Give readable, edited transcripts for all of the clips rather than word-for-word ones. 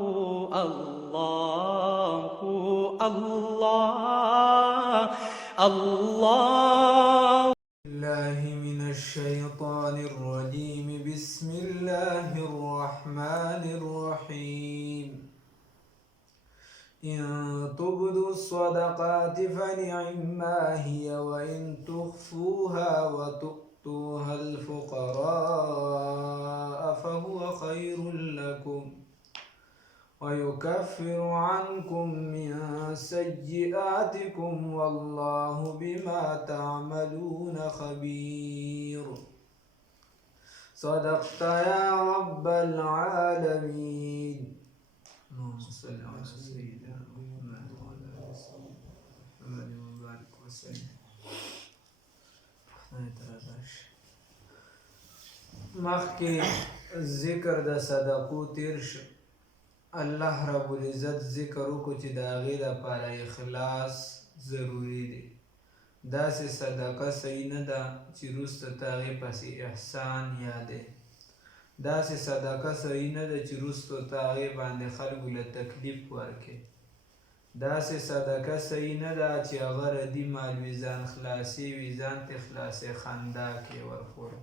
الله الله. الله من الشيطان الرجيم. بسم الله الرحمن الرحيم. إن تبدوا الصدقات فنعما هي وإن تخفوها وتؤتوها الفقراء فهو خير لكم ويكفر عنكم من سيئاتكم والله بما تعملون خبير. صدقت يا رب العالمين. اللهم صل على سيدنا محمد وعلى آل محمد وبارك وسلم. مخکې ذکر د صدقو تیر شو. الله رب العزت ذکر وکړو چې د هغې دپاره اخلاص ضروري دی. داسې صدقه صحیح نه ده چې وروسته ته هغې پسې احسان یادوې. داسې صدقه صحیح نه ده چې وروسته ته هغې باندې خلکو له تکلیف ورکړې. داسې صدقه صحیح نه ده چې هغه ردي مال وي، ځان خلاصې وي، ځان ترې خلاصې خندا کې ورخوړو.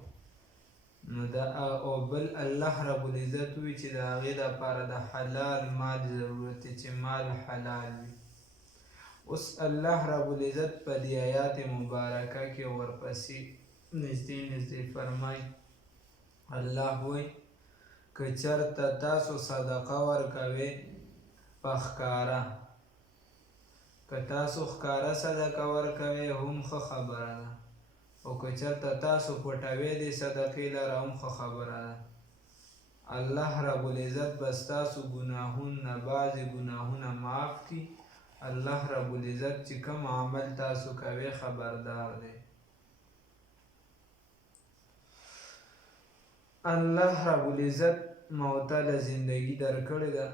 نو دا او بل الله رب العزت وی چې د هغې دپاره د حلال مال ضرورت دی چې مال حلال وي. اوس الله رب العزت په دې آیات مبارکه کې ورپسې نږدې فرمایي. الله وی که چېرته تاسو صدقه ورکوئ په ښکاره، که تاسو ښکاره صدقه ورکوئ هم ښه خبره ده، او که چېرته تاسو پټوئ دې صدقې لره هم ښه خبره ده. الله رب العزت به ستاسو ګناهونه بعضې ګناهونه معاف کړي. الله رب العزت چې کوم عمل تاسو کوئ خبردار دی. الله رب العزت معتله زندگی درکړې ده،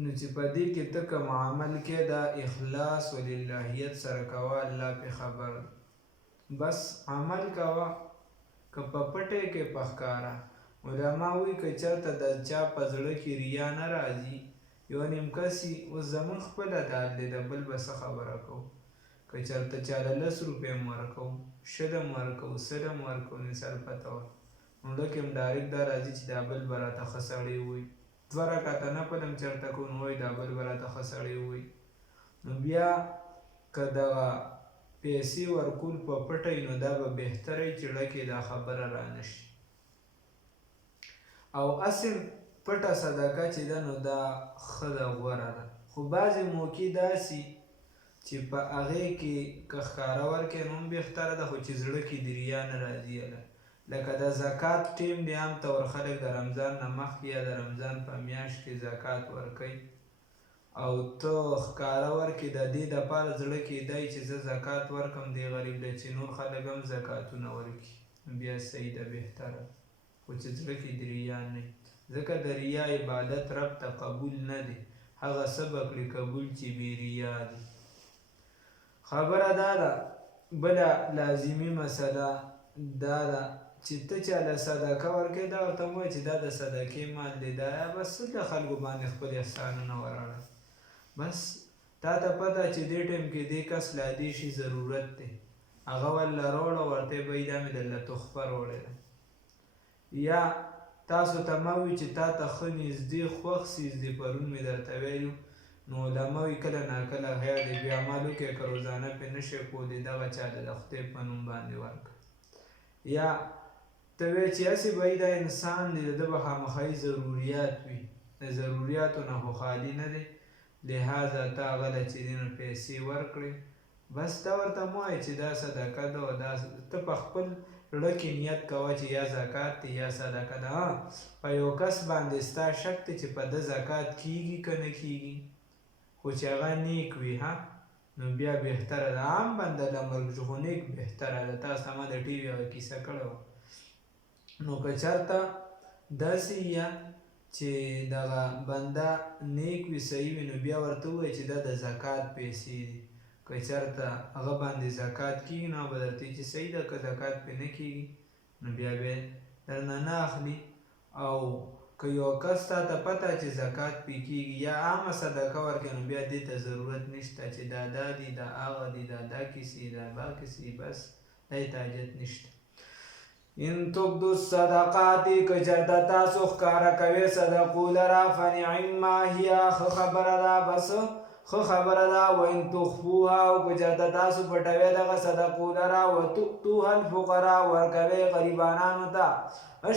نو چې په دې کې ته کوم عمل کې دا اخلاص و للهیت سره کوه، الله پې خبر ده. بس عمل کوه، که په پټې کې په ښکاره. علما وایي که چېرته د چا په زړه کې ریا نه راځي، یو نیم کس وي، اوس زمونږ خپله حال دی، د بل به څه خبره کوو. که چېرته چاله 10 روپۍ هم ورکوو، 20 هم ورکوو، 100 هم ورکوو، مثال پته وه، نو لکه هم ډایرکټ دا راځي چې دا بل به راته ښه سړی ووایي. 2 رکعته نفل هم چېرته کوو، نو وایي دا بل به راته ښه سړی ووایي. نو بیا که دغه پیسې ورکول په پټه وي، نو دا به بهتره وي چې ړکې دا خبره رانه شي. او اصل پټه صدقه چې ده، نو دا ښه ده، غوره ده. خو بعضې موقع داسې چې په هغې کې که ښکاره ورکړې نو هم بهتره ده، خو چې زړه کې د ریا نه راځي. لکه د زکات ټیم دی، عام طور خلک د رمضان نه مخکې یا د رمضان په میاشت کې زکات ورکوي، او ته ښکاره ورکړې د دې دپاره زړه کېدی چې زه زکات ورکړم دې غریب له، چې نور خلک هم زکاتونه ورکړي، بیا صحیح ده، بهتره. خو چې زړه کې د ریا نه وي، ځکه د ریا عبادت رب ته قبول نه دی. هغه څه به کړي قبول چې بې ریا دي. خبره دا ده. بله لازمي مسله دا ده چې ته چاله صدقه ورکوې، دا ورته مه وایه چې دا د صدقې مال دی، دا بس له خلکو باندې خپل احسانونه وراړه. بس تا ته پته چې دې ټایم کې دې کس لا دې شي ضرورت دی، هغه ورله راوړه، ورته یې وایي دا مې درله تحفه راوړې ده. یا تاسو ته مه وایي چې تا ته ښه نږدې خوښ څیز دی، پرون مې درته ویلو، نو علما وایي کله ناکله خیر دی، بیا عمل وکړئ، که روزانه پرې نه شئ کولی، دغه چاته د خدای په نوم باندې ورکړه. یا ته وایې چې هسې به دا انسان دی، د ده به خامخایي ضروریات وي، د ضروریاتو نه خو خالي نه دی، لهذا ته هغه له چې دی نو پیسې ورکړې. بس ته ورته مه وایې چې دا صدقه ده، او دا ته په خپل زړه کې نیت کوه چې یا زکات دی یا صدقه ده. په یو کس باندې ستا شک دی چې په ده زکات کېږي که نه کېږي، خو چې هغه نیک وي، نو بیا بهتره ده. عام بنده له مرګ خو نیک بهتره ده. تاسو ته ما د ټي وي هغه کیسه کړې وه. نو که چېرته داسې یا چې دغه بنده نیک وي، صحیح وي، نو بیا ورته ووایه چې دا د زکات پیسې دي. که چېرته هغه باندې زکات کېږي، نو به درته وایي چې صحیح ده، که زکات پرې نه کېږي نو بیا به یې درنه نه اخلي. او که یو کس تا ته پته چې زکات پې کېږي یا عامه صدقه ورکړې نو بیا دې ته ضرورت نشته چې دا دي دا هغه دي دا کیسې دا با کیسې بس دې ته حاجت نشته. ان تبدو الصدقات که چېرته تاسو ښکاره کوئ صدقو لره فنعما هي ښه خبره ده بس ښه خبره ده. وان تخفوها او که چېرته تاسو پټوئ دغه صدقو لره وتؤتوها الفقراء ورکوئ غریبانانو ته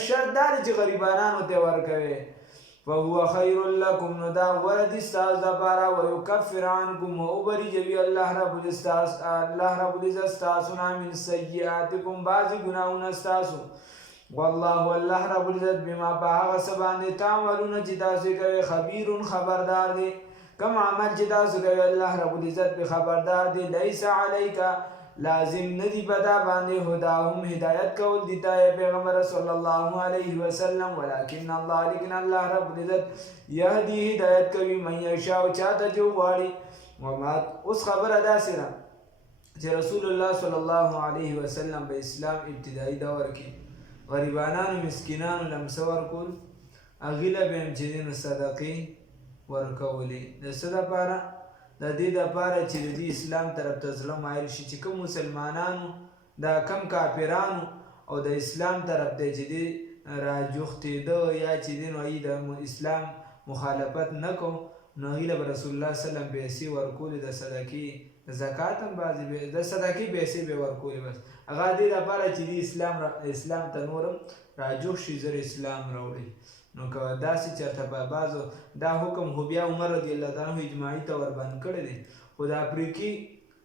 شرط دا دی چې غریبانانو ته ورکوئ فهو خیر لکم نو دا غوره دي ستاسو دپاره ویکفر عنکم و وبریجوي الله رب العزت ستاسو نه من سیئاتکم بعضې ګناهونه ستاسو والله الله رب العزت بما په هغه څه باندې تعملونه چې تاسو کوئ خبیر خبردار دی. کم عمل چې تاسو کوئ الله رب العزت به خبردار دی. لیس علیکه لازم ندی پدا باندې هداهم هدایت کول دیتا ہے پیغمبر صلی الله علیه وسلم ولکن الله لیکن الله رب العزت یهدی هدایت کوي من یشاء چاته جو غواړي. وما اوس خبره داسې ده چې رسول الله صلی الله علیه وسلم په اسلام ابتدایي دور کې غریبانانو مسکینانو له څه ورکول هغې له به هم چې دي صدقې ورکولې د څه دپاره د دې دپاره چې د دې اسلام طرف ته زړه مایل شي چې کوم مسلمانانو دا کم کافرانو او د اسلام طرف ته چې دی راجوختېده یا چې دی نو هغوی د اسلام مخالفت نه کو نو هغوی له به رسول الله وسلم پیسې ورکولې د صدقې د زکات هم بعضې د صدقې پیسې به یې ورکولې بس هغه دې دپاره چې دی اسلام ته نور هم راجوخ شي زر اسلام راوړي. نو که داسې چېرته په بعضو دا حکم خو بیا عمر رضی الله تعالی عنه اجماعي ته وربند کړی دی خو د افریقي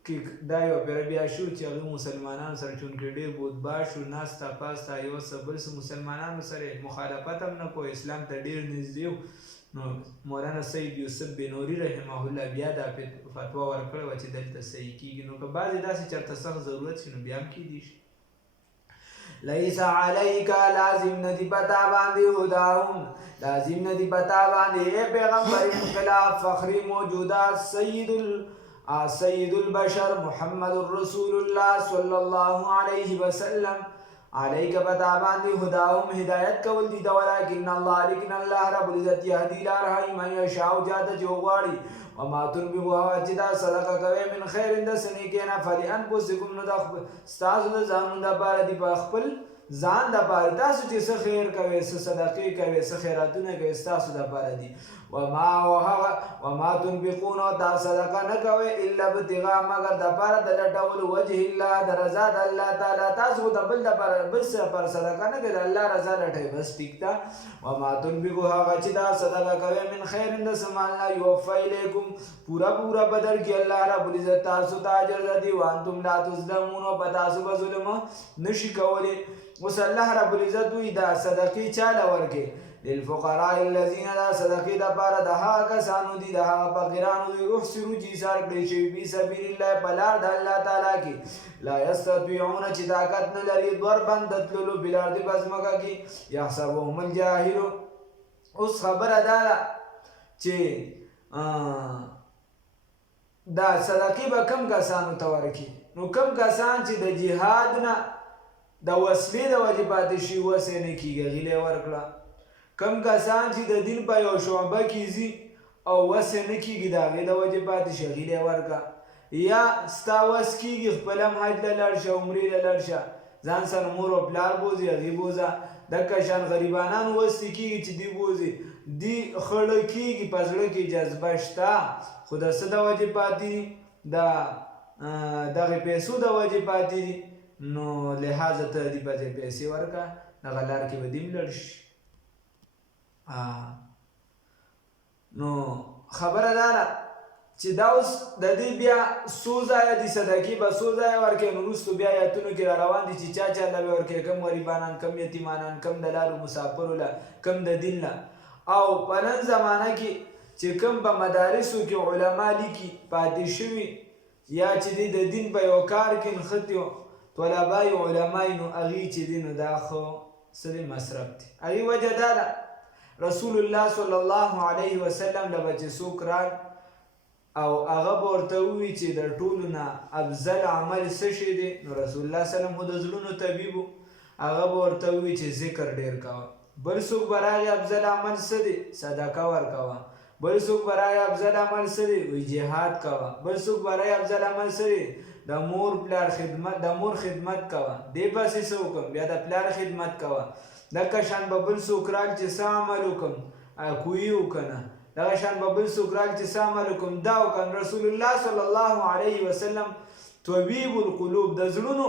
کې دا یوه پیره بیا شو چې هغوی مسلمانانو سره چونکې ډېر بودبا شو ناسته پاسته یو څه بل څه مسلمانانو سره مخالفت هم نه کو اسلام ته ډېر نږدې و نو مولانا سید یوسف بنوري رحمه الله بیا دا فتوا ورکړې وه چې دلته صحیح کېږي. نو که بعضې داسې چېرته سخت ضرورت شي نو بیا هم کېدی شي. لیس علیک لازم ندی پتا باندې هداهم لازم ندی پتا باندې اے پیغمبر انقلاب فخری موجودات سید البشر محمد رسول الله صلی الله علیه وسلم علیک پتا باندې هداهم هدایت کول دي ولکن الله لیکن الله رب العزت یهدی لاره من یشاء جاده جو غواړي وما تنفقوا چې دا صدقه کوئ من خیر د څه نیکۍ نه فلانفسکم نو دا ستاسو د ځانونو دپاره دي په خپل ځان دپاره تاسو چې څه خیر کوئ څه صدقې کوئ څه خیراتونه کوئ ستاسو دپاره دي. وما تنفقون دا صدقه نه کوئ الا ابتغاء مگر دپاره د لټولو وجه الله د رضا د الله تعالی تاسو د بل دپاره بل څه لپاره صدقه نه کوئ د الله رضا لټئ بس ټیک ده. وما تنفقوا هغه چې دا صدقه کوئ من خیر د څه مالنه یوفی الیکم پورا بدل کې الله رب العزت تاسو ته اجر درکړي وانتم لا تظلمون او په تاسو به ظلم نشي کولی. اوس الله رب العزت وایي دا صدقې چاله ورکړي للفقراء الذین دا صدقې دپاره د هغه کسانو دي د هغه فقیرانو دي احسرو چې ایثار کړی شوي فی سبیل الله په لار د الله تعالی کې لا یستطیعون چې طاقت نه لري ضربا د تللو فی الارض په ځمکه کې یحسبهم الجاهل. اوس خبره دا ده چې دا صدقې به کم کسانو ته ورکړي نو کم کسان چې د جهاد نه د وسلې د وجې پاتې شي وس یې نه کېږي هغوی له یې ورکړه. کم کسان چې د دین په یو شعبه کې ځي او وس یې نه کېږي د هغې د وجې پاتې شي هغوی له یې ورکړه. یا ستا وس کېږي خپله هم حج له لاړ شه عمرې له لاړ شه ځان سره مور او پلار بوځي هغې بوځه. دکه شان غریبانانو وس یې کېږي چې دوی بوځي دی خړه کېږي په زړه کې جذبه شته خو د څه د وجې پاتې دي د دغې پیسو د وجې پاتې دي نو لحاظه ته دې په ځای پیسې ورکړه دغه لار کې به دې هم لړ شي. نو خبره دا ده چې دا اوس د دې بیا څو ځایه دي صدقې به څو ځایه ورکوي نو وروستو بیا ایتونو کې را روان دي چې چا له به ورکوي کم غریبانان کم یتیمانان کم د لارو مسافرو له کم د دین له. او په نن زمانه کې چې کم په مدارسو کې علما لیکي پاتې شوي یا چې دی د دین په یو کار کې نښتي طلبای علمای نو هغوی چې دی نو دا خو څه دی مصرف دی. هغې وجه دا ده رسول الله صلی الله علیه وسلم له به چې څوک رال او هغه به ورته ووایي چې د ټولو نه افضل عمل څه شی دی نو رسول الله وسلم خو د زړونو طبیب و هغه به ورته ووایي چې ذکر ډېر کوه بل څوک به راغی افضل عمل څه دی؟ صدقه ورکوه. بل څوک به راغی افضل عمل څه دی؟ وی جهاد کوه. بل څوک به راغی افضل عمل څه دی؟ د مور پلار خدمت، د مور خدمت کوه. دې پسې څه وکړم؟ بیا د پلار خدمت کوه. دغه شان به بل څوک راغی چې څه عمل وکړم؟ کوی وکنه. دغه شان به بل څوک راغی چې څه عمل وکړم؟ دا وکړم. رسول الله صلی الله علیه وسلم طبیب القلوب، د زړونو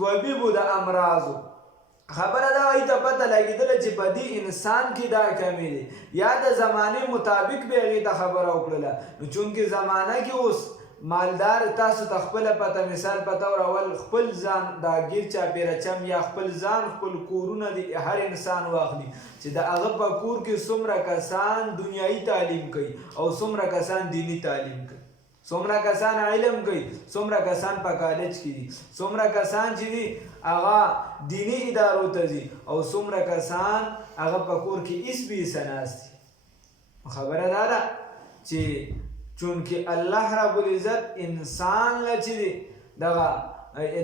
طبیب د امراضو، خبره دا وایي ته پته لګېدله چې په دې انسان کې دا کمی دی، یا د زمانې مطابق به هغې ته خبره وکړله. نو چونکې زمانه کې اوس مالدار تاسو ته خپله پته، مثال په طور اول خپل ځان دا ګیر چاپېره چم یا خپل ځان خپل کورونه د هر انسان واخلي چې د هغه په کور کې څومره کسان دنیایي تعلیم کوي او څومره کسان دینی تعلیم کوي، څومره کسان علم کوي، څومره کسان په کالج کې دي، څومره کسان چې دي هغه دینی ادارو ته ځي، او څومره کسان هغه په کور کې ایس بیسه ناست دي. خبره دا ده چې چونکې الله رب العزت انسان له چې دی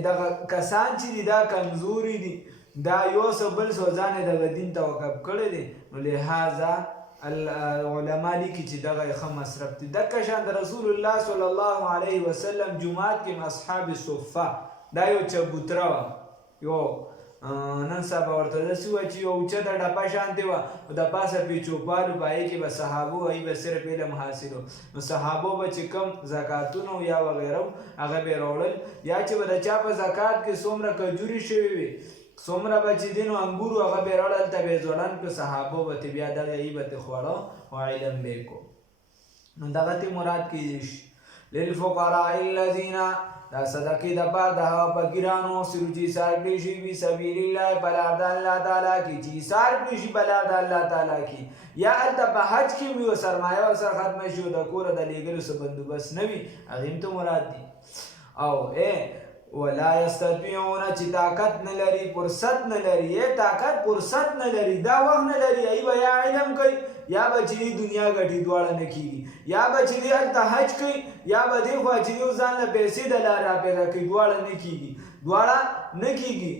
دغه کسان چې دي دا کمزوري دي، دا یو څه بل څه ځان یې دغه دین ته وقف کړی دی، نو لهذا علما لیکي چې دغه یې ښه مصرف دی. دغه شان د رسول الله صلی الله علیه وسلم جومات کې اصحاب صفه دا یو چبوتره وه، یو نن سبا ورته داسې وه چې یو اوچته ډپه شانتې وه، د پاسه پیچوپالو په هغې کې به صحابو هغوی به صرف علم حاصلو، نو صحابو به چې کوم زکاتونه یا وغیره هغه به یې راوړل، یا چې به د چا په زکات کې څومره کجوري شوي وي، څومره به چې دي نو انګورو هغه به یې راوړل، هلته به یې ځوړند کړو، صحابو به ترې بیا دغه هغوی به ترې خوړه او علم به یې کو. نو دغه ترې مراد کېدی شي للفقراء الذین، دا صدقې د پاره د هغه فقیرانو سرو چې ایثار کړي شي فی سبیل الله په لار د الله تعالی کې، چې ایثار کړي شي په لار د الله تعالی کې، یا هلته په حج کې مې یو سرمایه ورسره ختمه شي او د کوره د لېږلو څه بندوبست نه وي، هغې هم ته مراد دي. او ولا یستطیعون چې طاقت نه لري، فرصت نه لري، طاقت فرصت نه لري، دا وخت نه لري، ای به یا علم کوي یا به چې دنیا ګټي، دواړه نه کېږي، یا به چې دی هلته حج کوي یا به دی خوا چې دی ځان له پیسې د لارې راپیدا کوي، دواړه نه کېږي، دواړه نه کېږي.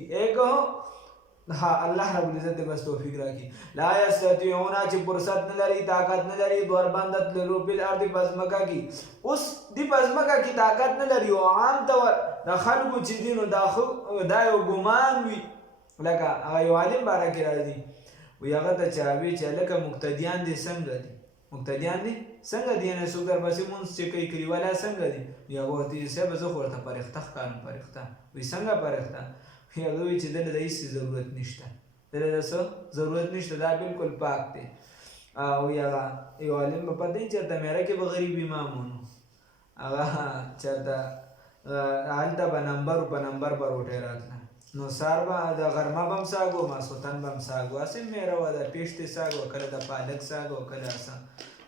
ها الله رب العزت دې بس توفیق راکړي. لا یستطیعون چې فرصت نه لري، طاقت نه لري، ضربان تتلو فی الارض په ځمکه کې، اوس دې په ځمکه کې طاقت نه لري، او عام طور د خلکو چې دي نو دا یو ګمان وي، لکه هغه یو عالم باره کې راځي وایي هغه ته چې وایي چې هلکه مقتدیان دې څنګه دي، مقتدیان دي څنګه دي، یعنې څوک درپسې مونځ چې کوي کلیوالا څنګه دي، یا هغه ورته وایي صاحبه زه خو ورته فرښته ښکارم، فرښته. وایي څنګه فرښته؟ هغه وایي چې دله د هېڅ ضرورت نشته، دله د څه ضرورت نشته، دا بالکل پاک دی. او هغه یو عالم به پته وي چېرته میره کې به غریب امام و، نو هغه چېرته هلته به نمبر په نمبر به روټۍ راتله، نو سهار به د غرمه به هم ساګ و، ماسخوتن به هم ساګ و، هسې میره وه د پیشتې ساګ و، کله د پالک ساګ و، کله څه،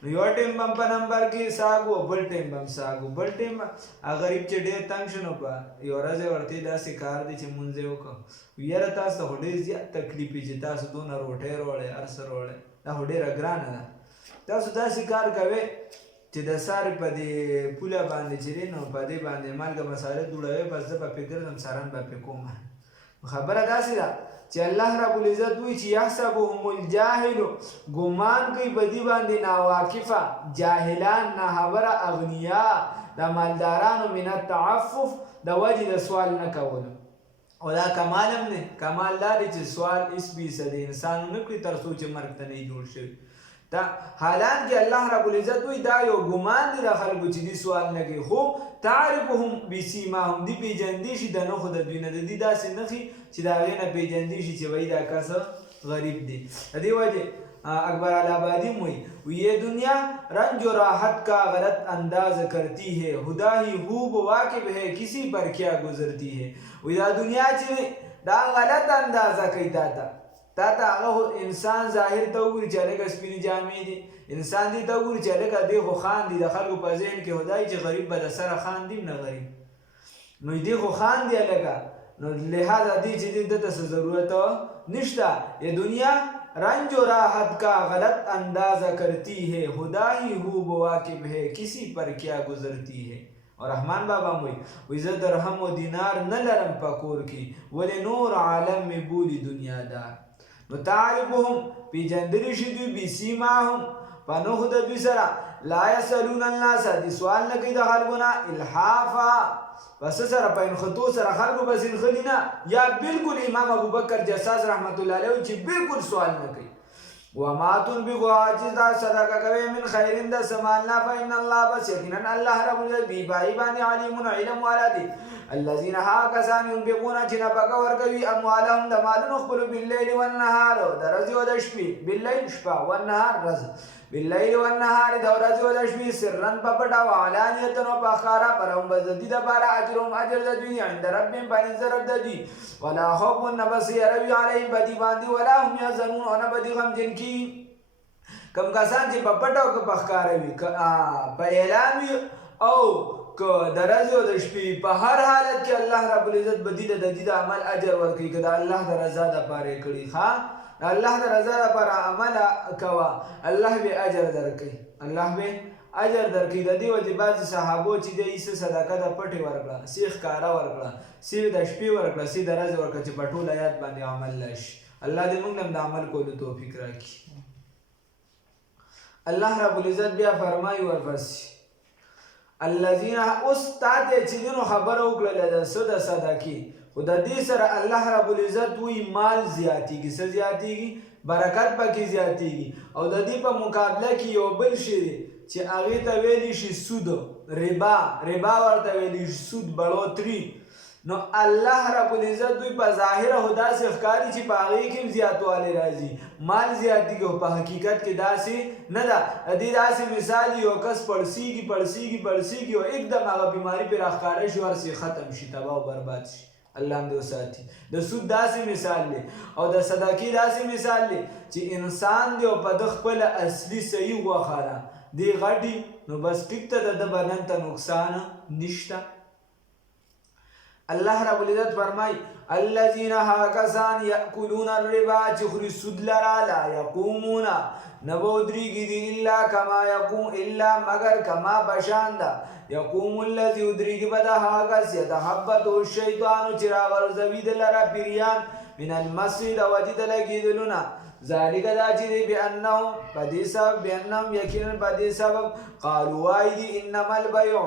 نو یو ټیم به هم په نمبر کې ساګ و، بل ټیم به هم ساګ و، بل ټیم غریب چې ډېر تنګ شو نو په یوه ورځ یې ورته داسې کار دی چې مونځ یې وکړو، یاره تاسو ته خو ډېر زیات تکلیف وي چې تاسو دونه روټۍ راوړئ، هر څه راوړئ، دا خو ډېره ګرانه ده، تاسو داسې کار کوئ چې د سارې په دې پوله باندې چې دی نو په دې باندې مالګه مساله دوړوئ، بس زه به پرې ګرځم ساران به پرې کوم. خبره داسې ده چې الله رب العزت وایي چې یحسبهم الجاهل، ګمان کوي په دې باندې ناواقفه جاهلان، ناخبره اغنیا، د مالدارانو من التعفف د وجې د سوال نه کولو، او دا کمال هم دی، کمال دا دی چې سوال هېڅ فیصدي انسان ونه کړي تر څو چې مرګ ته نه جوړ شوي. دا حالان کې الله رب العزت وایي دا یو ګمان دی د خلکو چې دې سوال نه کوي، خو تعرفهم بسیماهم، دې پېژندی شي د نښو د دوی نه، د دې داسې نښې چې د هغې نه پېژندی شي چې وایي دا کس غریب دی. د دې وجې اکبر آبادی هم وایي یہ دنیا رنج و راحت کا غلط انداز کرتی ہے، خدا ہی خوب واقف ہے کسی پر کیا گزرتی ہے. وایي دا دنیا چې دا غلط اندازه کوي تا ته هغه انسان ظاهر ته وګوري چې هلکه سپینې جامې دي، انسان دې ته وګوري چې هلکه دی خو خاندي، د خلکو په ذهن کې خدای چې غریب به د سره خاندي نه غریب، نو دې خو خاندي هلکه، نو لہذا دې چې دې ده ته څه ضرورت نشته. یہ دنیا رنج و راحت کا غلط اندازہ کرتی ہے، خدا ہی خوب واقف ہے کسی پر کیا گزرتی ہے. او رحمان بابا وایي زه درهم و دینار نه لرم په کور کې، ولې نور عالم مې بولي دنیادار. نو تعرفهم پیژندلی شي دوی بسیماهم په نښو د دوی سره لا یسألون الناس دي سوال نه کوي د خلکو نه الحافا پس سره په انخطو سره خلکو بس انخلي نه یا بالکل امام ابوبکر جساس رحمت الله علیه چې بالکل سوال نه کوي وما تنفقوا عاجز دا صدقه کوي من خیر د سمالنا فإن الله بس یقینا الله رب العزت بی بای باندې علیم علم والا دي الذين هاكسان ينفقون چې نفقه ورکوي اموالهم د مالونو خپل بالليل والنهار د ورځې او د شپې بالليل شپه والنهار ورځ بالليل والنهار د ورځې او د شپې سرا په پټه او علانیه او په ښکاره پرهم به د دې دپاره اجرهم اجر د دوی عند ربهم په نزد رب د دوی ولا خوف نه بس یروي علیهم په دې باندې ولا هم یحزنون او نه به دې غمجن کي کم کسان چې په پټه او په ښکاره وي په اعلان وي او که د ورځې او د شپې په هر حالت کې الله رب العزت به دې د دې د عمل اجر ورکوي که د الله د رضا دپاره یې کړي ښه د الله د رضا دپاره عمل کوه الله به اجر درکوي الله به اجر درکوي د دې وجې بعضې صحابو چې دی څه صدقه د پټې ورکړه څه ښکاره ورکړه څه د شپې ورکړه څه د ورځې ورکړه چې په ټول حیات باندې عمل لشي الله دې موږ هم د عمل کولو توفیق راکړي الله رب العزت بیا فرمایي ورپسې الذین اوس تا ته چې دینو خبره وکړله د څه د صدقې خو د دې سره الله رب العزت وایي مال زیاتېږي څه زیاتېږي برکت پکې زیاتېږي او د دې په مقابله کې یو بل شی دی چې هغې ته ویلی شي سود ربا ورته ویلی شي سود بړوتري نو الله رب العزت دوی په ظاهره خو داسې ښکاري چې په هغې کې هم زیاتوالی راځي مال زیاتېږي او په حقیقت کې داسې نه ده د دې داسې مثال یو کس پړسېږي او एकदम هغه بیماري پرې راښکاره شي هر څه ختم شي تباه او برباد شي الله هم دې وساتي د سود داسې مثال دی او د صدقې داسې مثال دی چې انسان دی او په ده خپله اصلي صحیح غوښه ده دې غټي نو بس ټیک ته د ده بدن ته نقصان نشته الله رب العزت فرمای الذين هاكسان ياكلون الربا چې خوري سود لرا لا يقومون نبودريږي دي الا مگر کما بشاندا يقوم الذي يدريږي بدا هاکس يتحبط الشيطان چې راورزوي د لرا پیریان من المسجد وجد لګیدلونه ذالک دا چې دی بانهم پدې سبب یقینا پدې سبب قالوا وايدي انما البيع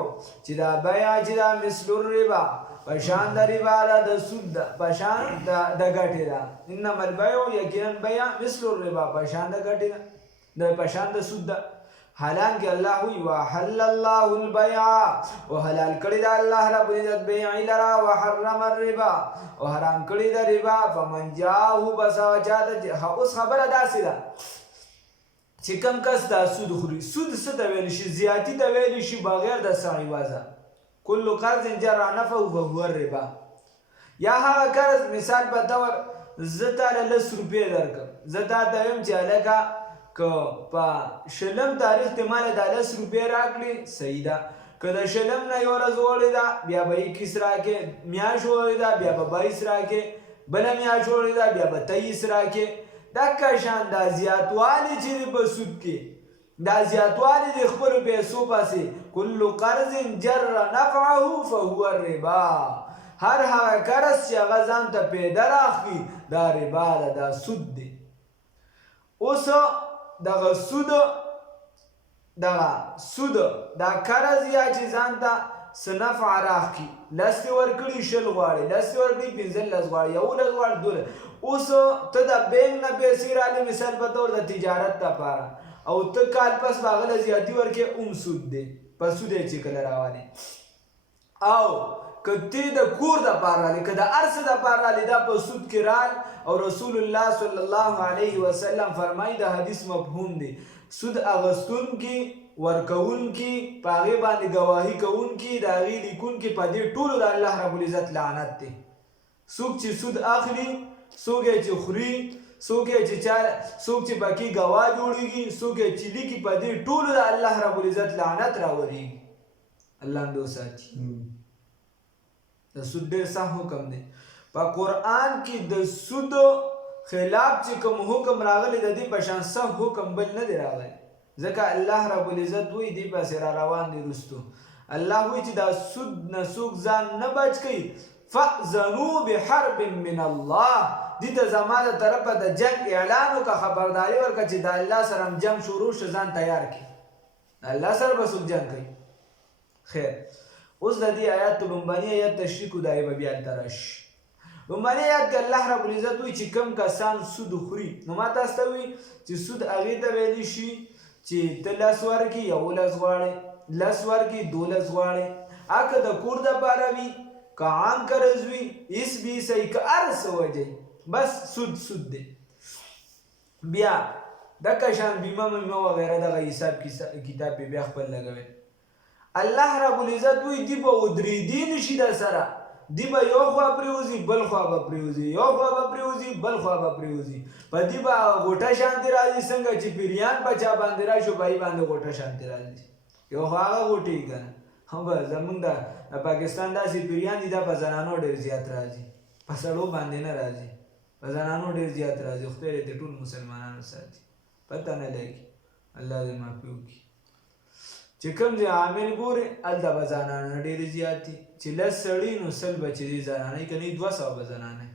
چې دا بيع چې دا مثل الربا پشان د ربا د سود پشان د ګټې ده انما البيع یقینا بيع مثل الربا پشان د ګټې ده د پشان د سود ده حالانکه الله وی وحل الله البيع وحلال کړی دا الله رب العزت بيع لرا وحرم الربا وحرام کړی دا ربا فمن جاءه بسوجات اوس خبره داسې ده چې کم کس دا سود خوري سود څه ته ویل شي زیاتی ته ویل شي بغیر د سعی وازه کل قرض جر نفعه فهو الربا یا هغه قرض مثال په تور زه تاله 10 روپۍ درکړم زه تا ته وایم چې هلکه که په شلم تاریخ ته ماله دا 10 روپۍ راکړې صحیح ده که د شلم نه یو ورځ وړې ده بیا به 21 راکې میاشت وړې ده بیا به 22 راکې بله میاشت وړې ده بیا به 23 راکې دکه شان دا زیاتوالی چې دی په سود کې دا زیاتوالی د خپلو پیسو پسې کل قرض جر نفعه فهو الربا هر هغه قرض چې هغه ځان ته پیدا راخلي دا ربا ده دا سود دی اوس دغه سود دا قرض یا چې ځان ته څه نفع راخلي لس دې ورکړي 20 غواړي 10 دې ورکړي 15 غواړي 11 غواړي 12 اوس ته د بینک نه پیسې رالې مثال په طور د تجارت لپاره او ته کال پس هغه له زیاتي ورکې سود دی په سود یې چې کله راوالې او که ته د کور دپاره رالې که د هر څه دپاره رالې دا په سود کې رال او رسول الله صلی الله علیه وسلم فرمایي د حدیث مفهوم دی سود اغستونکي ورکوونکي په هغې باندې ګواهي کوونکي د هغې لیکونکي په دې ټولو د الله رب العزت لعنت دی څوک چې سود اخلي څوک یې چې خوري څوک چې پکې ګواه جوړېږي څوک یې چې لیکي په دې ټولو د الله رب العزت لعنت راورېږي الله هم دې وساتي د سود ډېر سخت حکم دی په قرآن کې د سود خلاف چې کوم حکم راغلی د دې په شان سخت حکم بل نه دی راغلی ځکه الله رب العزت وایي دې پسې را روان دی رستو الله وایي چې دا سود نه څوک ځان نه بچ کوي فأذنوا بحرب من الله دې ته زما د طرفه د جنګ اعلان وکړه، خبرداري ورکړه چې د الله سره هم جنګ شروع شه، ځان تیار کړي. الله سره به څوک جنګ کوي؟ خیر، اوس د دې آیات لومبني آیات تشریح کړو، دا به بیا هلته راشي. لومبني آیات کې الله رب العزت وایي چې کوم کسان سود خوري، نو ما تاسو ته وایي چې سود هغې ته ویلی شي چې ته 10 ورکړي 11 غواړې، 10 ورکړي 12 غواړې. هغه که د کور دپاره وي که عام قرض وي هېڅ به صحیح که هر څه وجه بس سود دی. بیا دغه شان بیمه میمه وغیره دغه حساب کتاب پې بیا خپل لګوي. الله رب العزت وایي دی به ودرېدی نشي در سره، دی به یو خوا پرېوځي بل خوا به پرېوځي، یو خوا به پرېوځي بل خوا به پرېوځي. په دې به غوټه شانتې راځي، څنګه چې پیریان په چا باندې راشو په یې باندې غوټه شانتې راځي. یو خو هغه غوټې که نه زمونږ د پاکستان داسې پیریان دي، دا په زنانو ډېر زیات راځي، په سړو باندې نه راځي، په زنانو ډېر زیات راځي. خدای دې ټول مسلمانانو ساتي، پته نه لګي. الله دې معافي وکړي. چې کوم ځای عامل ګورې هلته به زنانه ډېرې زیات دي، چې 10 سړي نو 100 به چې دي زنانې، که نه 200 به زنانې.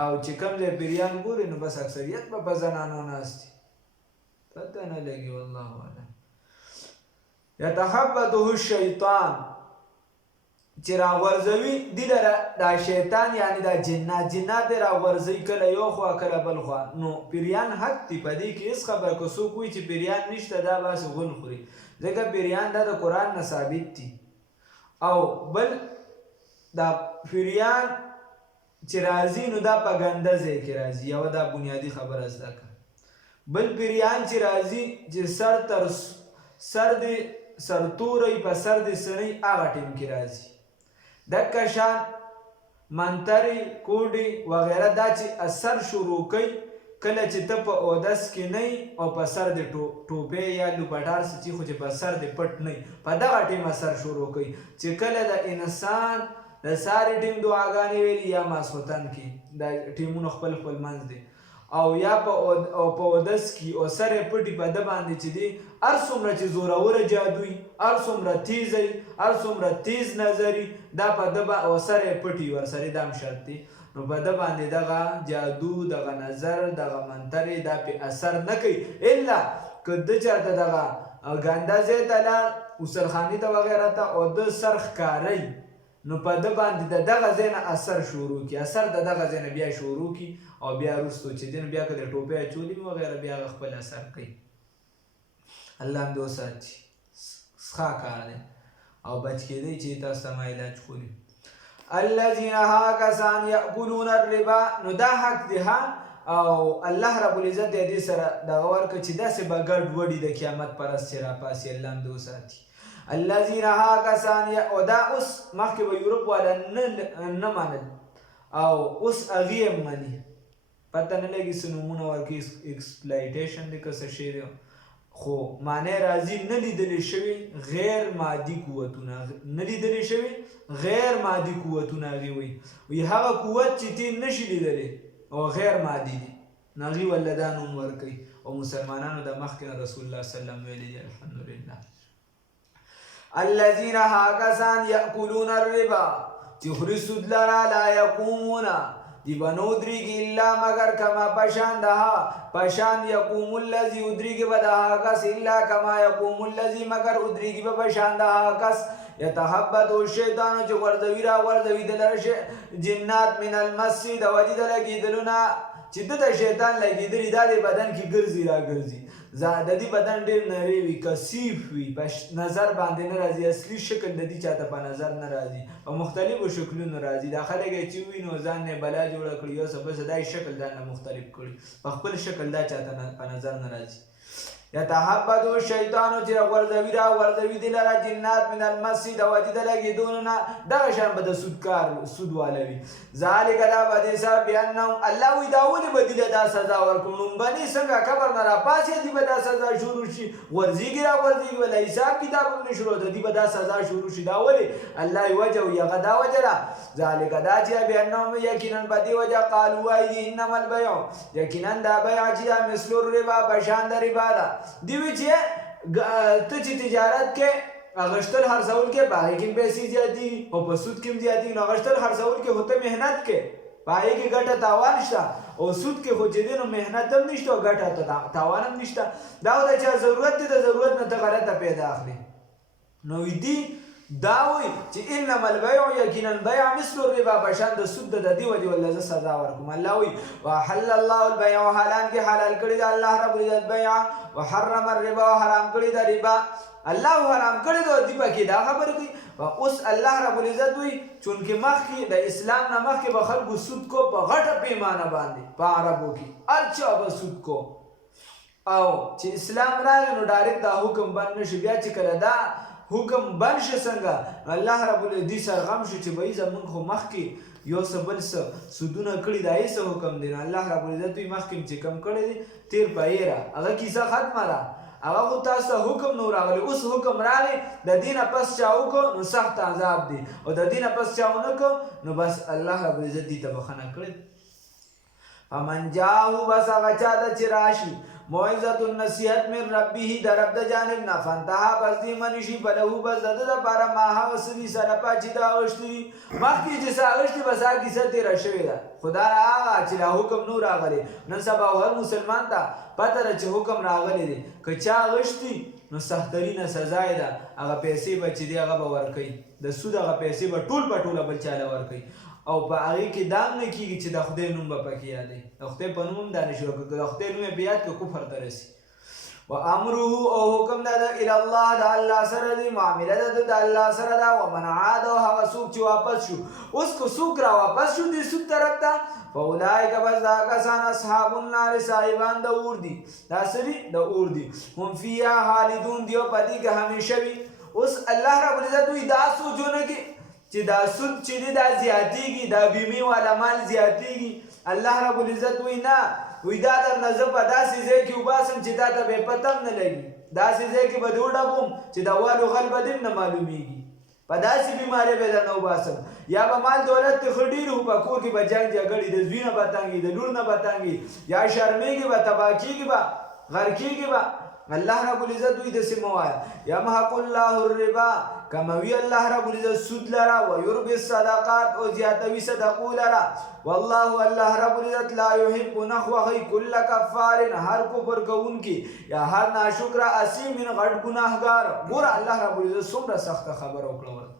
او چې کوم ځای پیریان ګورې نو بس اکثریت به په زنانو ناست دي، پته نه لګي. والله اعلم. یتخبطه الشیطان، چې راغورځوي دې لره دا شیطان، یعنې دا جنات یې راغورځوي کله یو خوا کله بل خوا. نو پیریان حق دي په دې کې هېڅ خبره، که څوک وایي چې پیریان نشته دا باسې غول خوري، ځکه پیریان دا د قرآن نه ثابت دي. او بل دا پیریان چې راځي نو دا په ګنده ځای کې راځي، یوه دا بنیادي خبره زده کړه. بل پیریان چې راځي چې سر دې سرتوری په سر دې سنۍ، هغه ټیم کې راځي. دکه شان منترې کوډې وغیره دا چې اثر شروع کوي کله چې ته په اودس کې نه او په سر دې ټوپې یا لوپټار څه چې خو چې په سر دې پټ نه، په دغه ټیم اثر شروع کوي. چې کله د انسان د ساري ټیم دعاګانې ویلي یا ماسخوتن کې دا ټیمونه خپل منځ دي، او یا په اودس کې او سر یې پټي په ده باندې چې دی هر څومره چې زوروره جادوي، هر څومره تیزی، هر څومره تیز نظري، دا په ده او سر یې پټي ورسره، دا هم شرط دی. نو په ده باندې دغه جادو، دغه نظر، دغه منترې دا پې اثر نه کوي، الا که ده چېرته دغه ګنده ځای ته لاړ، غسلخانې ته وغیره ته، او ده سر ښکاروي، نو په ده باندې د دغه ځای نه اثر شروع کړي، اثر د دغه ځای نه بیا شروع کړي، او بیا وروستو چې دی نو بیا که د ټوپۍ اچولي وي وغیره بیا هغه خپل اثر کوي. الله هم دې وساتي. ښه کار دی او بچ کېدی چې تاسو ته ما علاج خوري. الذین هغه کسان یأکلون الربا، نو دا حق دی ها، او الله رب العزت دې سره دغه ورکړه چې داسې به ګډ وډي د قیامت پرست چې راپاسي. الله هم دې وساتي. الذین هغه کسان، او دا اوس مخکې به یورپ والا نه منل، او اوس هغې هم مني، پته نه لګي څه نومونه ورکوي، ایکسپلایټیشن دی که څه شی دی، خو معنی راځي نه لیدلې شوي غیر مادي قوتونه، نه لیدلې شوي غیر مادي قوتونه. هغې وایي هغه قوت چې تی نشي لیدلی او غیر مادي دي، نو هغې ولله دا نوم ورکوي. او مسلمانانو د مخکې نه رسول الله صلی الله علیه وسلم ویلي دي. الحمدلله. الذین هغه کسان یأکلون الربا چې خوري سود لره، لا یقومون دی به نه ودرېږي الا مګر کما پشان دها، پشان یقوم الذي ودرېږي به د هغه کس، الا کما یقوم الذي مګر ودرېږي به پشان د هغه کس، یتخبطه الشیطان چې غورځوي راغورځوي د لره جنات من المس، د وجې د لګېدلو نه چې ده ته شیطان لګېدلي، دا د بدن کې ګرځي راګرځي، د دې بدن ډېر نری وي، کثیف وي، په نظر باندې نه راځي، اصلي شکل د دې چاته په نظر نه راځي، په مختلفو شکلونو راځي. دا خلک یې چې ووینو ځان نه بلا جوړه کړي، یو څه بل څه، دا یې شکل دا نه مختلف کړي، په خپل شکل دا چاته په نظر نه راځي. یتحبطه الشیطان چې غورځوي راغورځوي دې لره جنات من المس، د وجې د لګېدلو نه، دغه شان به د سود والوي. ذلک دا به دې سبب بأنهم، الله وایي دا ولې به دې له دا سزا ورکړو، لومبني څنګه قبر نه راپاڅي دې به دا سزا شروع شي، غورځېږي راغورځېږي به له حساب کتاب هم نه شروع ده، دې به دا سزا شروع شي. دا ولې الله یې وجه وایي، هغه دا وجه ده، ذلک دا چې بأنهم یقینا په دې وجه قالو وایي انما البیع، یقینا دا بیع چې دا مثل الربا په شان د ربا ده. دی وی چې ته چې تجارت کې اغشتل خرڅول کې په هغې کې پیسې زیاتېږي او په سود کې هم زیاتېږي، نو اغشتل خرڅول کې خو ته محنت کې، په هغې کې ګټه تاوان شته او سود کې خو چې دی نو محنت هم نشته او ګټه تاوان هم نشته دا د چا ضرورت دی د ضرورت نه ته غلطه پیدا اخلي نو دی دا وایي چې انما البیع یقینا بیع مثل الربا په شان د سود د دې وجې ولله زه سزا ورکوم الله وایي وحل الله البیع حالان کې حلال کړي د الله رب العزت بیع وحرم الربا حرام کړي د ربا الله حرام کړي د دې پکې دا خبره کوي اوس الله رب العزت وایي چونکې مخکې د اسلام نه مخکې به خلکو سود کو په غټه پیمانه باندې په عربو کې هر چا به سود کو او چې اسلام راغی نو ډایرکټ دا حکم بند نشي بیا چې کله دا حکم بند شي څنګه الله رب العزت سرغم شو چې وایي زمونږ خو مخکې یو څه بل څه سودونه کړي دا یې څه حکم دی نو الله رب العزت وایي مخکې چې کم کړی دی تیر پایې را هغه کیسه ختمه ده هغه خو تاسو ته حکم نو راغلی اوس حکم راغی د دې نه پس چا وکړو نو سخت عذاب دی او د دې نه پس چا ونه کړو نو بس الله رب العزت دې ته بخښنه کړې فمن جاءه بس هغه چا ته چې راشي موعظة النصیحت من ربه در رب د جانب نه فانتها بس دی منشي بلهو بس د دپاره ما هغه څه دي سلفا چې دا اغوښتي دي مخکې چې څه اغوښتي بس هغه کیسه تېره شوې ده خو دا هغه چې دا حکم نو راغلی نن سبا هر مسلمان ته پته ده چې حکم راغلی دی که چا اغوښتي نو سخترینه سزا یې ده هغه پیسې به چې دی هغه به ورکوي د سود هغه پیسې به ټول په ټوله بل چاله ورکوي او په هغې کې دا هم نه کېږي چې د خدای نوم به پکې یادوي د خدای په نوم هم دا نه شي که د خدای نوم یې په یاد کړه کفر ته رسي و امره او حکم ده الی الله د الله سره دی معامله ده د الله سره ده ومن عاد او هغه څوک چې واپس شو اوس که څوک را واپس شو دې سود طرف ته فاولئک بس دا کسان اصحاب النار صاحبان د اور دي دا څه دي د اور دي هم فیها خالدون دی او په دې کې همیشه وي اوس الله رب العزت وایي دا سوچونه کې چې دا سود چې دی دا زیاتېږي دا بیمې والا مال زیاتېږي الله رب العزت وایي نه وایي دا درنه زه په داسې ځای کې وباسم چې تا ته به پته هم نه لګي داسې ځای کې به دې وډبوم چې د والو غل به دې هم نه معلومېږي په داسې بیمارۍ به درنه وباسم یا به مال دولت دې ښه ډېر وو په کور کې به جنګ جګړې د زوی نه به تنګي د لور نه به تنګي یا شرمېږي به تباه کېږي به غر کېږي به الله رب العزت وی دسې مه وایه یمحق الله الربا کموي الله رب العزت سود لرا ویربي الصدقات او زیاتوي صدقو لرا والله الله رب العزت لا يحب نخوخي كل كفار هر کفر کوونکی یا هر ناشکر اسیم من غټ ګناهګار ګور الله رب العزت څومره سخته خبره وکړه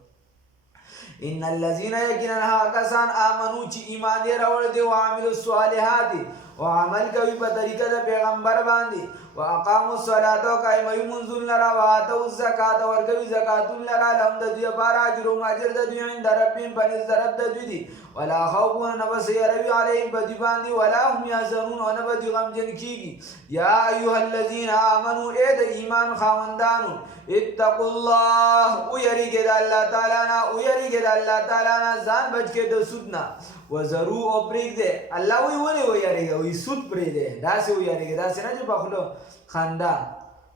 ان الذين يكنوا کسان امنو چې ایمان یې راوړ دي او عاملوا الصالحات او عمل کوي په طریقه د پیغمبر باندې واقاموا الصلاه او قائموي منځونه لرا واتوا الزکات او ورکوي زکاتون لرا لهم د دوی لپاره اجر او اجر د دوی عند ربهم پنځ درب د دوی دي ولا خوف نفس يروي عليهم بدی باندې ولا هم يحزنون او نه بدی غمجن کیږي یا ایها الذين امنوا اے د ایمان خاوندانو اتقوا الله او یریګه د الله تعالی نه او یریګه د الله تعالی نه ځان بچ کې د سود نه وزرو او پرېږدې الله وی ولې ویریږه وی سود پرېږدې داسې ویریږه داسې نه چې په خوله خندا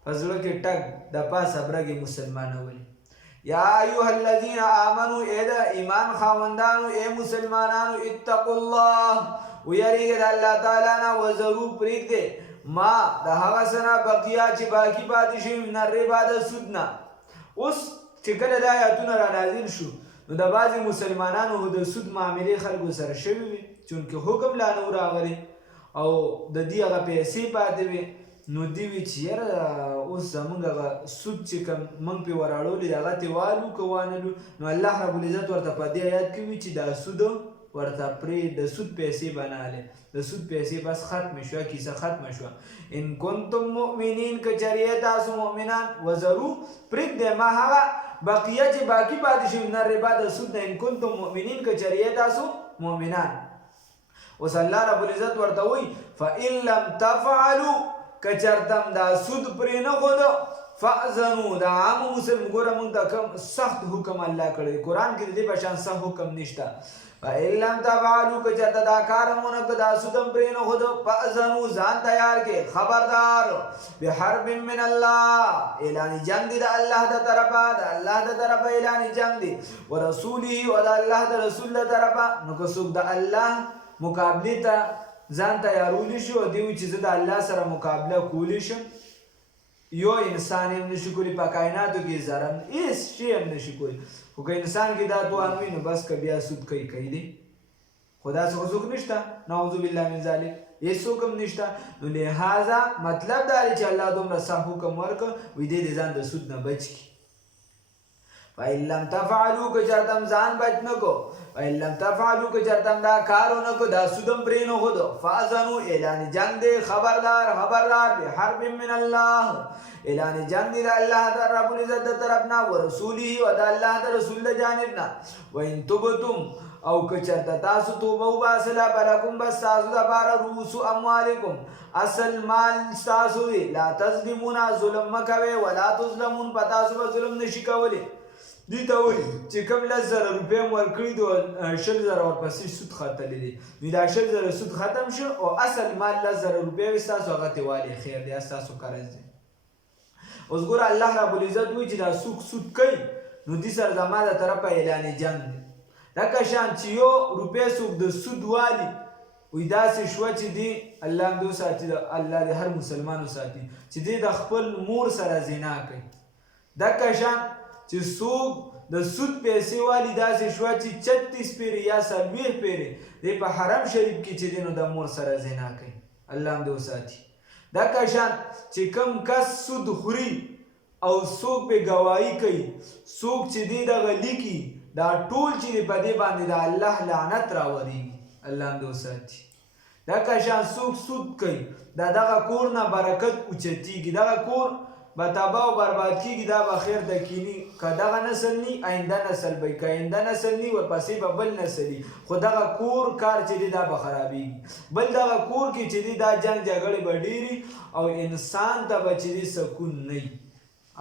په زړه کې ټک د پاسه برګې مسلمانول یا ایها الذین آمنوا اے د ایمان خاوندانو اے مسلمانانو اتقوا الله ویریږه د الله تعالی نه وزرو پرېږدې ما د هغه څه نه بقیه چې باقي پاتې شوي من الربا د سود نه اوس چې کله دا آیتونه را نازل شو نو د بعضې مسلمانانو د سود معاملې خلکو سره شوي وي چونکې حکم لا نه و راغلی او د دې هغه پیسې پاتې وي نو دوی وي چې یاره اوس زمونږ هغه سود چې کوم موږ پرې وراړولي د هغه ترې والو که وانلو نو الله رب العزت ورته په دې آیات کې وي چې دا سود ورته پرې د سود پیسې بنالې د سود پیسې بس ختم شوه کیسه ختمه شوه ان کنتم مؤمنین که چېرې تاسو مؤمنان وزرو پرېږدئ ما هغه بقیه چې باقي پاتې شوي من الربا د سود نه ان کنتم مؤمنین که چېرې تاسو مؤمنان اوس الله رب العزت ورته وایي فإن لم تفعلوا که چېرته دا سود پرې نه ښوده فأذنوا د عامو مسلم ګوره موږ ته کوم سخت حکم الله کړی قرآن کې د دې په شان سخت حکم نشته فإن لم تفعلوا که چېرته دا کار هم ونه کړه دا سود هم پرې نه ښوده فأذنوا ځان تیار کې خبردار بحرب من الله اعلان جنگ دی د الله د طرفه د الله د طرفه اعلان جنگ دی ورسوله او د الله د رسول د طرفه نو که څوک د الله مقابلې ته ځان تیارولی شو او دی وایي چې زه د الله سره مقابله کولی شم یو انسان هم نشي کولی په کائناتو کې ذره هېڅ شی هم نشي کولی خو که انسان کې دا توان وي نو بس که بیا سود کوي دی خو داسې خو څوک نشته، نعوذ بالله من ذلک، هېڅوک هم نشته. نو لهذا مطلب دا دی چې الله دومره سخت حکم ورکړ وایي دې د ځان د سود نه بچ کړي. فإن لم تفعلوا که چېرته هم ځان بچ نه کو، فإن لم تفعلوا که چېرته هم دا کار ونه کو، دا سود هم پرې نه ښودو، فأذنوا اعلان جنګ دی، خبردار بحرب من الله، اعلان جنگ دی د الله رب العزت د طرف نه، ورسوله او د الله د رسول د جانب نه. وإن تبتم او که چېرته تاسو توبه وباسله، فلکم بس تاسو دپاره رؤوس اموالکم اصل مال ستاسو دی، لا تظلمون ظلم مه کوئ، ولا تظلمون په تاسو به ظلم نشي کولی. دې ته وایي چې کوم 10,000 روپۍ م ورکړي دي او 20,000 ورپسې سود ختلی دی، نو دا 20,000 سود ختم شو او اصل مال 10,000 روپۍ وي ستاسو، هغه ترې والې خیر دی، ستاسو قرض دی. اوس ګوره الله رب العزت وایي چې دا څوک سود کوي نو دې سره زما د طرفه اعلان جنګ دی. لکه شان چې یو روپۍ څوک د سود والي وایي داسې شوه چې دی الله هم دې وساتي، الله دې هر مسلمان وساتي چې دی د خپل مور سره زنا کوي. دکه شان چې څوک د سود پیسې والي داسې شوه چې 36 پیرې یا 40 پیرې دی په حرم شریف کې چې دی نو د مور سره زنا کوي، الله هم دې وساتي. دکه شان چې کوم کس سود خوري او څوک پې ګواهي کوي، څوک چې دی دغه لیکي، دا ټول چې دی په دې باندې د الله لعنت راورېږي، الله هم دې وساتي. دکه شان څوک سود کوي دا دغه کور نه برکت اوچتېږي، دغه کور به تباه و برباد کېږي، دا به خیر د کیني، که دغه نسل نی آینده نسل به وي، که آینده نسل نی ورپسې به بل نسل وي، خو دغه کور کار چې دی دا به خرابېږي. بل دغه کور کې چې دی دا جنګ جګړې به ډېرې او انسان ته به چې دی سکون نه وي.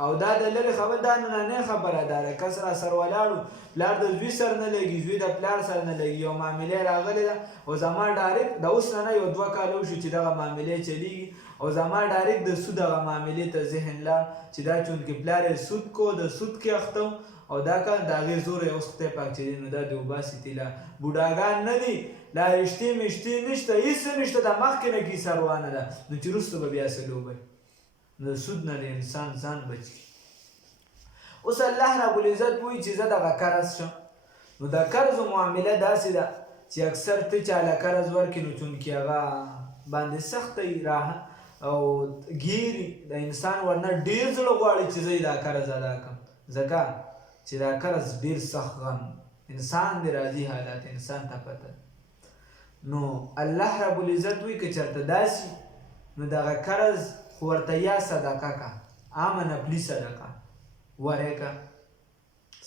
او دا د لرې خبر دا نننۍ خبره ده، کس را سر ولاړو، پلار د زوی سر نه لګي، زوی د پلار سر نه لګي، یو معاملې راغلې ده او زما ډایرکټ د اوس نه یو 2 کاله وشو چې دغه معاملې چلیږي او زما ډایرکټ د سود هغه معاملې ته ذهن لاړ چې دا چونکې پلار یې سود کو، د سود کې اخته او دا کار د هغې زور یې اوس خدای پاک چې دی نو دا د وباسي تیله. بوډاګان نه دي، لا رشتې مشتې نشته، هېڅ نشته، دا مخکې نه کیسه روانه ده، نو چې وروسته به بیا څه لوبوي. د سود نه د انسان ځان بچ کړي. اوس الله رب العزت وایي چې زه دغه قرض شم، نو د قرضو معامله داسې ده چې اکثر ته چاله قرض ورکړي نو چونکې هغه باندې سخته وي او ګیري، د انسان ورنه ډېر زړه غواړي چې زه یې دا قرض ادا کړم، ځکه چې دا قرض ډېر سخت غم انسان د راځي حالات انسان ته پته. نو الله رب العزت وایي که چېرته داسې نو دغه قرض خو ورته یا صدقه که، عامه نفلي صدقه ورې که،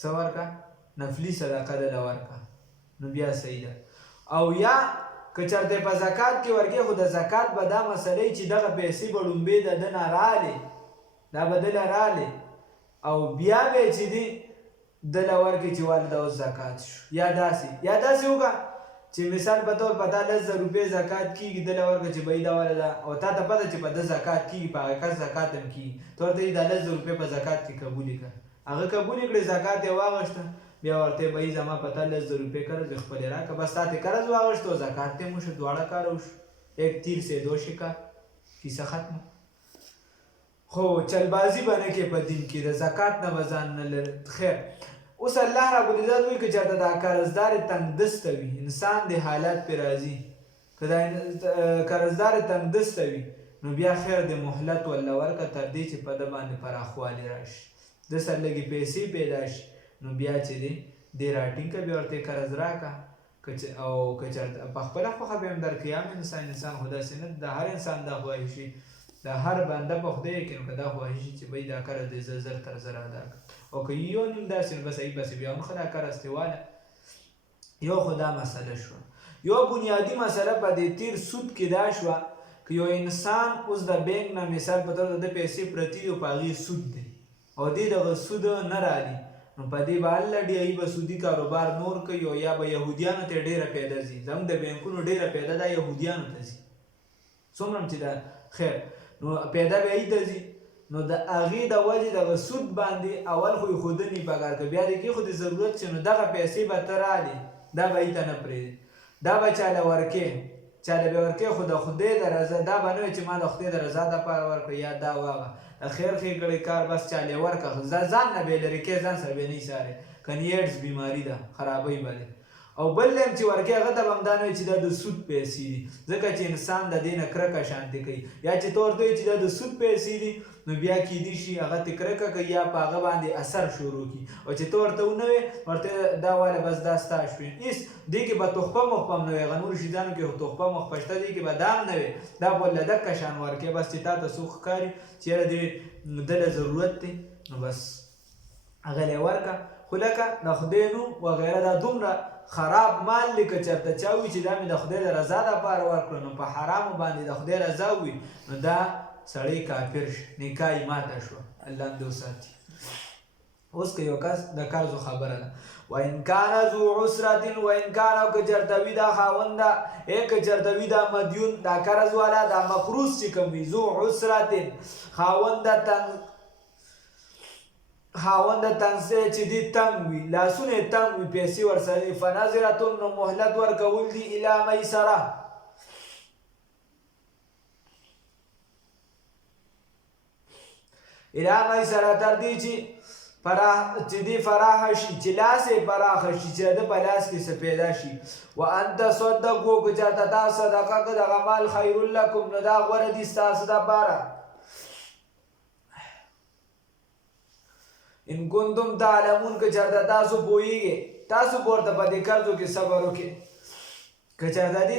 څه ورکه؟ نفلي صدقه ده ورکه، نو بیا صحیح ده. او یا که چېرته په زکات کې ورکې، خو د زکات به دا مسله چې دغه پیسې به لومبې د ده نه رالې، دا به دله رالې او بیا به یې چې دی دله ورکړي چې والې دا اوس زکات شو. یا داسې وکړه چې مثال په طور په تا 10,000 روپۍ زکات کېږي، دله ورکړه چې بهی دا واله ده او تا ته پته چې په ده زکات کېږي، په حقیقت زکات هم کېږي، ته ورته یې دا 10,000 روپۍ په زکات کې قبولې کړه، هغه قبولې کړې، زکات یې واغېسته، بیا ورته بهی زما په تا 10,000 روپۍ قرض یې خپلې راکړه، بس تا ترې قرض واغېسته او زکات ته هم وشو، دواړه کار وشو، ایک تیر سے دو شکار، کیسه ختمه. خو چلبازي به نه کې په دین کې، د زکات نه به ځان نه لرې. خیر، اوس الله رب العزت وایي که چېرته دا قرضدار تنګدسته وي، انسان د حالات پرې راځي، که دا قرضدار تنګدسته وي نو بیا خیر د مهلت ورله ورکړه تر دې چې په ده باندې پراخوالی راشي، ده سره لږې پیسې پیدا شي، نو بیا چې دی دې راټینګ کړه، بیا ورته یې قرض راکړه. او که چېرته په خپله خوښه به هم درکړي، عام انسان خو داسې نه، د هر انسان دا خواهشي، د هر بنده په خدای کې نو که دا خواهشي چې بهی دا قرض دی زه زر تر زر ادا کړم، او که یو نیم داسې نو بس بس بیا هم ښه دا قرض دې واله. یو خو دا مسله شوه. یو بنیادي مسله په دې تیر سود کې دا شوه که یو انسان اوس د بینک نه مثال په طور د ده پیسې پرتې دي او په هغې سود دی او دې دغه سود نه رالي، نو په دې به الله ډېری به سودي کاروبار نور کوي او یا به یهودیانو ته ډېره پیدا ځي، زموږ د بینکونو ډېره پیدا دا یهودیانو ته ځي، څومره چې دا خیر نو پیدا به یې ته ځي، نو د هغې د وجې دغه سود باندې اول خو ایښودنې پکار که بیا د کېښودې ضرورت چې نو دغه پیسې به ته رالې، دا به یې ته نه پرېږدې، دا به چاله ورکې، چاله به ورکې، خو د خدای د رضا دا به نه وي چې ما د خدای د رضا دپاره ورکړه یا دا واغه د خیر ښېګړې کار بس چاله یې ورکړه، ځان نه به یې لرې کې، ځان سره به یې نه ایسارې، کنې ایډز بیماري ده، خرابۍ به دی. او بل هم چې ورکې هغه ته به هم دا نه وي چې دا د سود پیسې دي، ځکه چې انسان د دې نه کرکه شانتې کوي. یا چې ته ورته وایي چې دا د سود پیسې دي نو بیا کیدای شي هغه ته کرکه کوي یا په هغه باندې اثر شروع کړي. او چې ته ورته ونه وایې ورته دا واله بس دا ستا شوې هېڅ دې کې به تحفه مخفه هم نه وي، هغه نورو شیزانو کې تحفه مخفه شته، دې کې به دا هم نه وي، دا به له دکه شان ورکې بس چې تا ته څوک ښکاري چې یاره دې دله ضرورت دی نو بس هغه له ورکه. خو لکه د خدای نوم وغیره دا دومره خراب مال دی که چېرته چا وي چې دا مې د خدای د رضا دپاره ورکړه نو په حرامو باندې د خدای رضا وي نو دا سړی کافر شي، نکاح یې ماته شوه. الله دې وساتي. اوس که یو کس د قرضو خبره ده وان کان ذو عسرة وان کان او که چېرته وي دا خاوند ده که چېرته وي دا مدیون دا قرض والا دا مقروض چې کوم وي ذو عسرة خاوند تنګ چې دې تنګ وي لاسونه یې تنګ وي پیسې ورسره وي فنظرة نو مهلت ورکول دي الی میسره الی میسره تر دې چې دې فراخه شي چې لاس یې پراخه شي چې د په لاس کې څه پیدا شي. وان تصدقوا که چېرته تاسو صدقه که دغه مال خیر لکم نو دا غوره دي ستاسو دپاره ان کنتم تعلمون که چېرته تاسو پوهیږئ تاسو به ورته په دې قرضو کې صبر وکړئ. که چېرته دې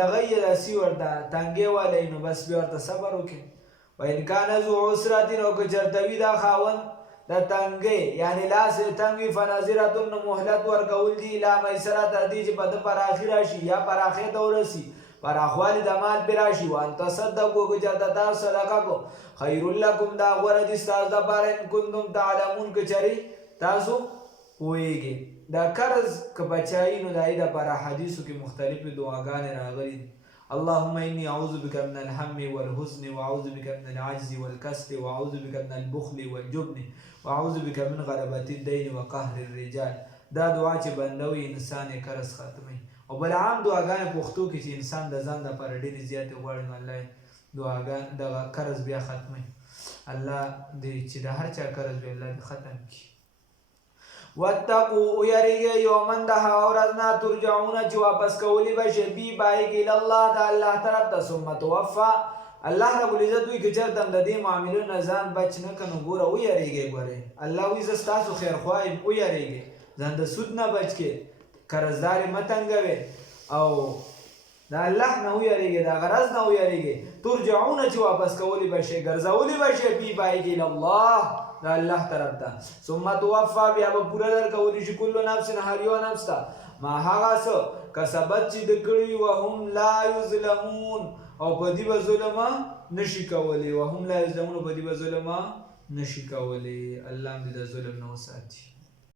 دغه یې راسي ورته تنګې والی نو بس بیا ورته صبر وکړئ. وان کان ذو عسرة او که چېرته وي دا خاوند د تنګې یعنې لاس یې تنګ وي فنظرة نو مهلت ورکول دي الی میسره تر دې چې په ده پراخي راشي یا پراخۍ ته ورسي پراخوالی د مال پې راشي. وان تصدقوا که چېرته تاسو صدقه کو خیر لکم دا غوره دي ستاسو دپاره ان کنتم تعلمون که چېرې تاسو پوهیږئ. دا قرض که بچایي نو د هغې دپاره حدیثو کې مختلفې دعاګانې راغلي دي. اللهم انی اعوذ بک من الهم والحزن واعوذ بک من العجز والکسل واعوذ بک من البخل والجبن واعوذ بک من غلبة الدین وقهر الرجال. دا دعا چې بنده وي انسان یې قرض ختموي. او بل عام دعاګانې پښتو کې چې انسان د ځان دپاره ډېرې زیاتې غواړي نو الله دغه قرض بیا ختموي. الله دې چې د هر چا قرض وي الله دې ختم کړي. واتقوا ویریږئ یومن د هغه ورځ نه ترجعونه چې واپس کولی به شي بي بایږي الله د الله طرف ته ثم توفا الله رب العزت وایي که چېرته هم د دې معاملو نه ځان بچ نه کړه نو ګوره ویریږئ. ګورئ الله وایي زه ستاسو خیرخواه یم ویریږئ ځان د سود نه بچ کړئ قرضداري مه تنګوئ او د الله نه ویریږئ د هغه ورځ نه ویریږئ ترجعونه چې واپس کولی به شي ګرځولی به شي بي بایږي الله د الله طرف ته ثم توفا بیا به پوره درکولی شي کلو نفس هر یو نفس ته ما هغه څه کسبت چې د کړي وهم لا یظلمون او په دې به ظلم نشي کولی وهم لا یظلمون په دې به ظلم نشي کولی. الله دې د ظلم نه وساتي.